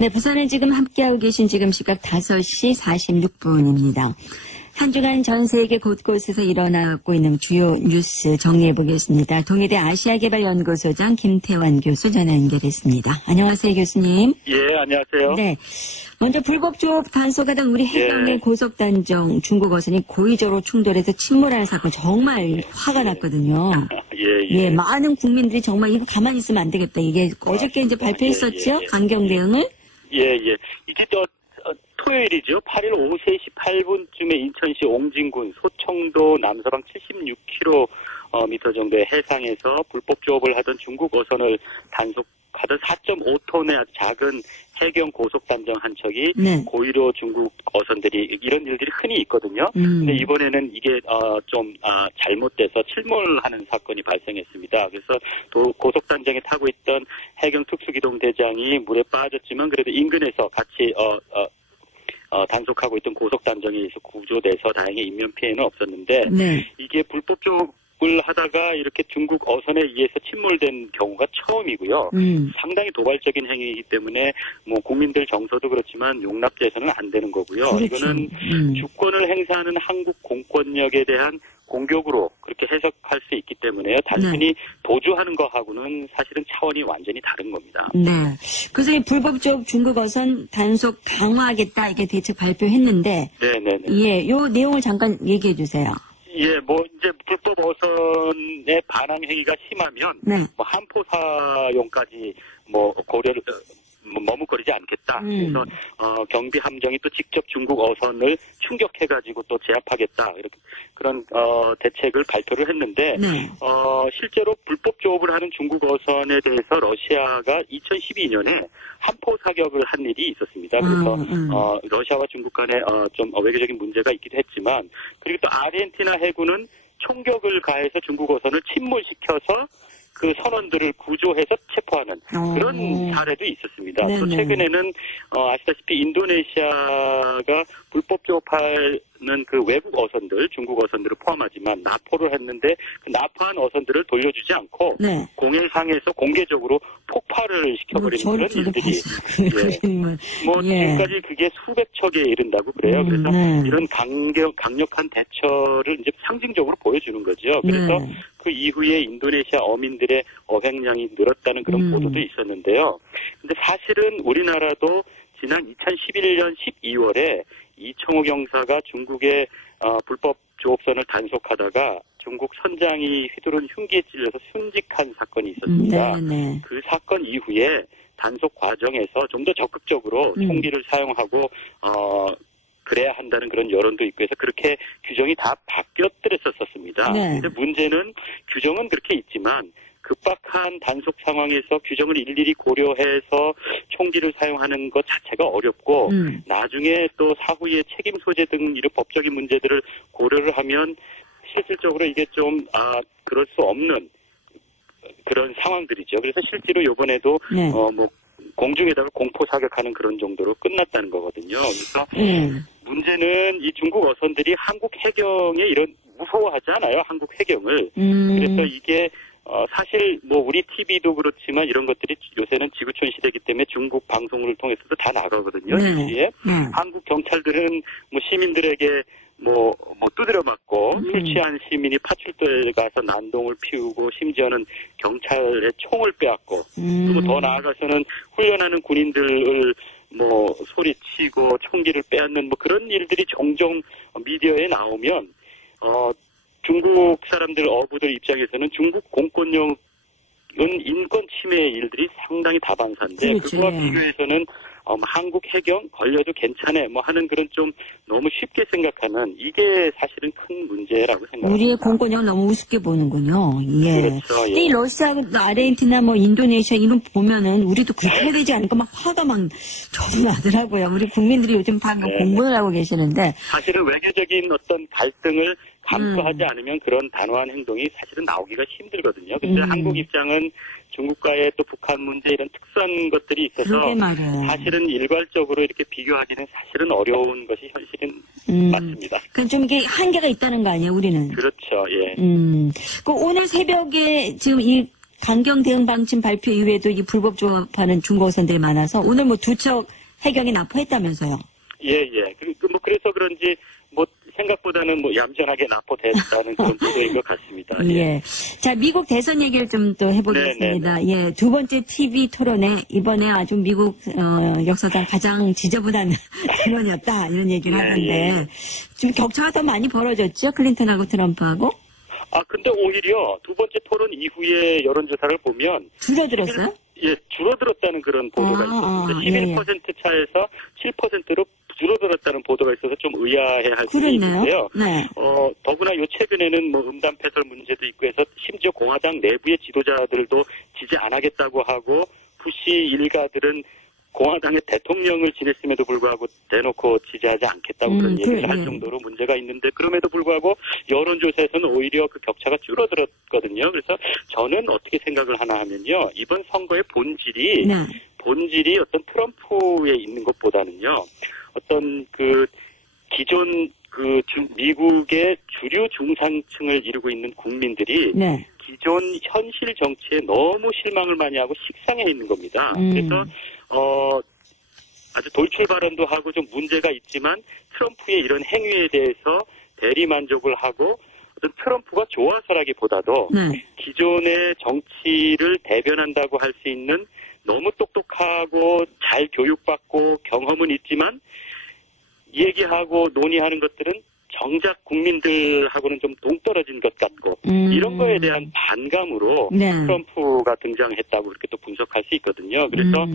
네, 부산에 지금 함께하고 계신 지금 시각 5시 46분입니다. 한 주간 전 세계 곳곳에서 일어나고 있는 주요 뉴스 정리해보겠습니다. 동의대 아시아개발연구소장 김태환 교수 전화 연결했습니다. 안녕하세요, 교수님. 예, 안녕하세요. 네. 먼저 불법 조업 단속하던 우리 해병의 고속단정 중국 어선이 고의적으로 충돌해서 침몰하는 사건 정말 화가 났거든요. 예, 많은 국민들이 정말 이거 가만히 있으면 안 되겠다. 이게 어저께 이제 발표했었죠? 강경 대응을? 예. 이제 토요일이죠. 8일 오후 3시 8분쯤에 인천시 옹진군 소청도 남서방 76km 정도의 해상에서 불법 조업을 하던 중국 어선을 단속하던 4.5톤의 아주 작은 해경 고속단정 한 척이 고의로 중국 어선들이 이런 일들이 흔히 있거든요. 근데 이번에는 이게 잘못돼서 침몰하는 사건이 발생했습니다. 그래서 고속단정에 타고 있던 해경 특수기동대장이 물에 빠졌지만 그래도 인근에서 같이 단속하고 있던 고속단정에서 구조돼서 다행히 인명피해는 없었는데 이게 불법 조업을 하다가 이렇게 중국 어선에 의해서 침몰된 경우가 처음이고요. 상당히 도발적인 행위이기 때문에 뭐 국민들 정서도 그렇지만 용납돼서는 안 되는 거고요. 그렇죠. 이거는 주권을 행사하는 한국 공권력에 대한 공격으로 그렇게 해석할 수 있기 때문에요. 단순히 도주하는 거하고는 사실은 차원이 완전히 다른 겁니다. 네. 그래서 이 불법적 중국 어선 단속 강화하겠다 이게 대책 발표했는데. 네네네. 예, 요 내용을 잠깐 얘기해 주세요. 예, 이제 불법 어선의 반항 행위가 심하면 한포 사용까지 고려를 머뭇거리지 않겠다. 그래서 경비 함정이 또 직접 중국 어선을 충격해가지고 또 제압하겠다. 이렇게 그런 대책을 발표를 했는데 실제로 불법 조업을 하는 중국 어선에 대해서 러시아가 2012년에 한포 사격을 한 일이 있었습니다. 그래서 러시아와 중국 간에 좀 외교적인 문제가 있기도 했지만 그리고 또 아르헨티나 해군은 총격을 가해서 중국 어선을 침몰시켜서 그 선원들을 구조해서 체포하는 그런 사례도 있었습니다. 또 최근에는 아시다시피 인도네시아가 불법 조업하는 그 외국 어선들, 중국 어선들을 포함하지만 납포를 했는데 그 납포한 어선들을 돌려주지 않고 공해상에서 공개적으로 폭발을 시켜버리는 그런 일들이 지금까지 그게 수백 척에 이른다고 그래요. 그래서 이런 강력한 대처를 이제 상징적으로 보여주는 거죠. 그래서 그 이후에 인도네시아 어민들의 어획량이 늘었다는 그런 보도도 있었는데요. 근데 사실은 우리나라도 지난 2011년 12월에 이청호 경사가 중국의 불법 조업선을 단속하다가 중국 선장이 휘두른 흉기에 찔려서 순직한 사건이 있었습니다. 그 사건 이후에 단속 과정에서 좀 더 적극적으로 총기를 사용하고 그래야 한다는 그런 여론도 있고 해서 그렇게 규정이 다 바뀌었더랬었습니다. 근데 문제는 규정은 그렇게 있지만 급박한 단속 상황에서 규정을 일일이 고려해서 총기를 사용하는 것 자체가 어렵고 나중에 또 사후에 책임 소재 등 이런 법적인 문제들을 고려를 하면 실질적으로 이게 좀 그럴 수 없는 그런 상황들이죠. 그래서 실제로 이번에도 공중에다가 공포 사격하는 그런 정도로 끝났다는 거거든요. 그래서 문제는 이 중국 어선들이 한국 해경에 이런 무서워하지 않아요. 한국 해경을. 그래서 이게 사실 우리 TV도 그렇지만 이런 것들이 요새는 지구촌 시대이기 때문에 중국 방송을 통해서도 다 나가거든요. 한국 경찰들은 시민들에게 두드려 맞고 술 취한 시민이 파출소에 가서 난동을 피우고 심지어는 경찰의 총을 빼앗고 그리고 더 나아가서는 훈련하는 군인들을 소리치고 총기를 빼앗는 그런 일들이 종종 미디어에 나오면 중국 사람들 어부들 입장에서는 중국 공권력은 인권 침해의 일들이 상당히 다반사인데 그거와 비교해서는 한국 해경 걸려도 괜찮아 하는 그런 좀 너무 쉽게 생각하는 이게 사실은 큰 문제라고 생각합니다. 우리의 공권력을 너무 우습게 보는군요. 예. 그렇죠. 이 러시아, 아르헨티나, 인도네시아 이런 보면은 우리도 그렇게 해야 되지 않을까 화가 저도 나더라고요. 우리 국민들이 요즘 방금 공부를 하고 계시는데 사실은 외교적인 어떤 갈등을 감수하지 않으면 그런 단호한 행동이 사실은 나오기가 힘들거든요. 근데 한국 입장은 중국과의 또 북한 문제 이런 특수한 것들이 있어서 사실은 일괄적으로 이렇게 비교하기는 사실은 어려운 것이 현실은 맞습니다. 그럼 좀 이게 한계가 있다는 거 아니에요, 우리는? 그렇죠, 예. 오늘 새벽에 지금 강경 대응 방침 발표 이후에도 이 불법 조업하는 중고선들이 많아서 오늘 뭐 두 척 해경이 납포했다면서요? 예. 그래서 그런지 뭐 생각보다는 뭐 얌전하게 납포됐다는 그런 보도인 것 같습니다. 예. 자, 미국 대선 얘기를 좀 또 해보겠습니다. 네네. 예. 두 번째 TV 토론에 이번에 아주 미국 역사상 가장 지저분한 토론이었다 이런 얘기를 하는데 좀 격차가 더 많이 벌어졌죠? 클린턴하고 트럼프하고? 근데 오히려 두 번째 토론 이후에 여론조사를 보면 줄어들었어요? 줄어들었다는 그런 보도가 있습니다. 11% 차에서 7%로 줄어들었다는 보도가 있어서 좀 의아해할 수 있는데요. 네. 더구나 요 최근에는 뭐 음담 패설 문제도 있고 해서 심지어 공화당 내부의 지도자들도 지지 안 하겠다고 하고 부시 일가들은 공화당의 대통령을 지냈음에도 불구하고 대놓고 지지하지 않겠다고 그런 얘기를 할 정도로 문제가 있는데 그럼에도 불구하고 여론조사에서는 오히려 그 격차가 줄어들었거든요. 그래서 저는 어떻게 생각을 하나 하면요. 이번 선거의 본질이 어떤 트럼프에 있는 것보다는요. 어떤 그 기존 미국의 주류 중산층을 이루고 있는 국민들이 기존 현실 정치에 너무 실망을 많이 하고 식상해 있는 겁니다. 그래서 아주 돌출 발언도 하고 좀 문제가 있지만 트럼프의 이런 행위에 대해서 대리만족을 하고 어떤 트럼프가 좋아서라기보다도 기존의 정치를 대변한다고 할 수 있는 너무 똑똑하고 잘 교육받고 경험은 있지만 얘기하고 논의하는 것들은 정작 국민들하고는 좀 동떨어진 것 같고 이런 거에 대한 반감으로 트럼프가 등장했다고 그렇게 또 분석할 수 있거든요. 그래서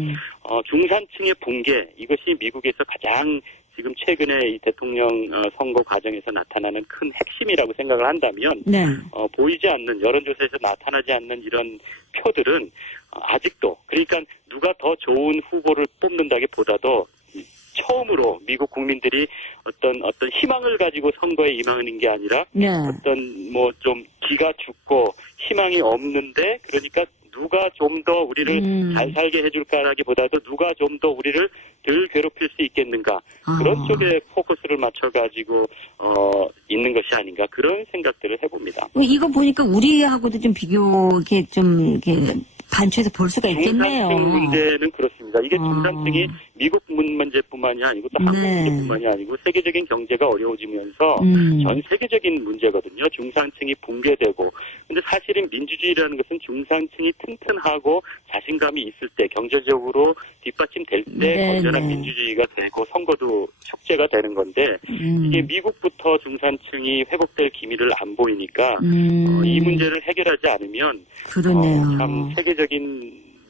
중산층의 붕괴 이것이 미국에서 가장 지금 최근에 이 대통령 선거 과정에서 나타나는 큰 핵심이라고 생각을 한다면 보이지 않는 여론조사에서 나타나지 않는 이런 표들은 아직도 그러니까 누가 더 좋은 후보를 뽑는다기보다도 처음으로 미국 국민들이 어떤 희망을 가지고 선거에 임하는 게 아니라 어떤 뭐 좀 기가 죽고 희망이 없는데 그러니까 누가 좀 더 우리를 잘 살게 해줄까라기보다도 누가 좀 더 우리를 덜 괴롭힐 수 있겠는가 그런 쪽에 포커스를 맞춰가지고 있는 것이 아닌가 그런 생각들을 해봅니다. 이거 보니까 우리하고도 좀 이렇게 반초해서 볼 수가 있겠네요. 중산층 문제는 그렇습니다. 이게 중산층이 미국 문제뿐만이 아니고 또 한국 문제뿐만이 아니고 세계적인 경제가 어려워지면서 전 세계적인 문제거든요. 중산층이 붕괴되고 근데 사실은 민주주의라는 것은 중산층이 튼튼하고 자신감이 있을 때 경제적으로 뒷받침될 때 건전한 민주주의가 되고 선거도 축제가 되는 건데 이게 미국부터 중산층이 회복될 기미를 안 보이니까 이 문제를 해결하지 않으면 참 세계적인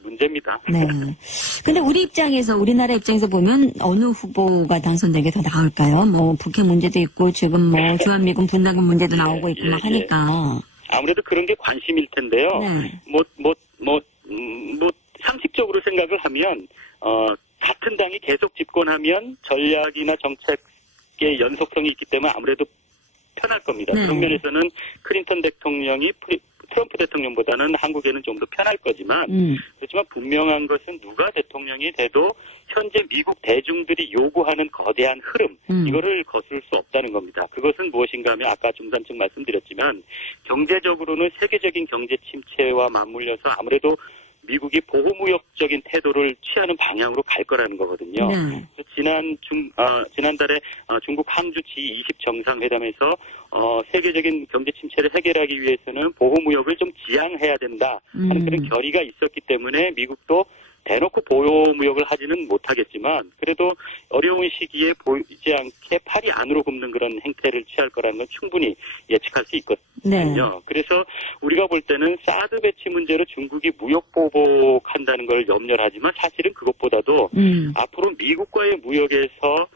문제입니다. 네. 근데 우리나라 입장에서 보면 어느 후보가 당선되는 게 더 나을까요? 뭐 북핵 문제도 있고 지금 뭐 주한미군 분담금 문제도 나오고 있고 막 하니까. 아무래도 그런 게 관심일 텐데요. 상식적으로 생각을 하면 같은 당이 계속 집권하면 전략이나 정책의 연속성이 있기 때문에 아무래도 편할 겁니다. 그런 면에서는 클린턴 대통령이 트럼프 대통령보다는 한국에는 좀 더 편할 거지만 그렇지만 분명한 것은 누가 대통령이 돼도 현재 미국 대중들이 요구하는 거대한 흐름 이거를 거스를 수 없다는 겁니다. 그것은 무엇인가 하면 아까 중산층 말씀드렸지만 경제적으로는 세계적인 경제 침체와 맞물려서 아무래도 미국이 보호무역적인 태도를 취하는 방향으로 갈 거라는 거거든요. 지난달에 중국 항주 G20 정상회담에서 세계적인 경제 침체를 해결하기 위해서는 보호무역을 좀 지양해야 된다 하는 그런 결의가 있었기 때문에 미국도 대놓고 보호무역을 하지는 못하겠지만 그래도 어려운 시기에 보이지 않게 팔이 안으로 굽는 그런 행태를 취할 거라는 건 충분히 예측할 수 있거든요. 그래서 우리가 볼 때는 사드 배치 문제로 중국이 무역 보복한다는 걸 염려를 하지만 사실은 그것보다도 앞으로 미국과의 무역에서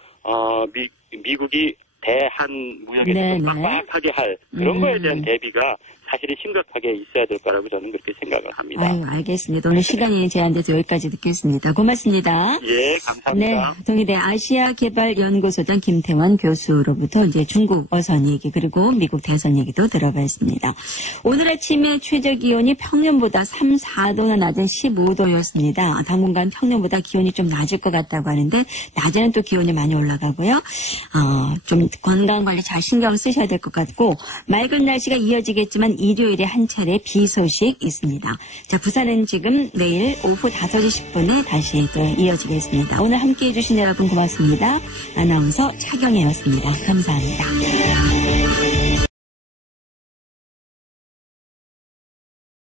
미국이 대한 무역에 빡빡하게 할 그런 거에 대한 대비가 사실은 심각하게 있어야 될 거라고 저는 그렇게 생각을 합니다. 알겠습니다. 오늘 시간이 제한돼서 여기까지 듣겠습니다. 고맙습니다. 예, 감사합니다. 네, 동의대 아시아개발연구소장 김태환 교수로부터 이제 중국 어선 얘기 그리고 미국 대선 얘기도 들어봤습니다. 오늘 아침에 최저 기온이 평년보다 3, 4도나 낮은 15도였습니다. 당분간 평년보다 기온이 좀 낮을 것 같다고 하는데 낮에는 또 기온이 많이 올라가고요. 좀 건강 관리 잘 신경 쓰셔야 될 것 같고 맑은 날씨가 이어지겠지만 일요일에 한 차례 비 소식 있습니다. 자, 부산은 지금 내일 오후 5시 10분에 다시 또 이어지겠습니다. 오늘 함께해 주신 여러분 고맙습니다. 아나운서 차경혜였습니다. 감사합니다.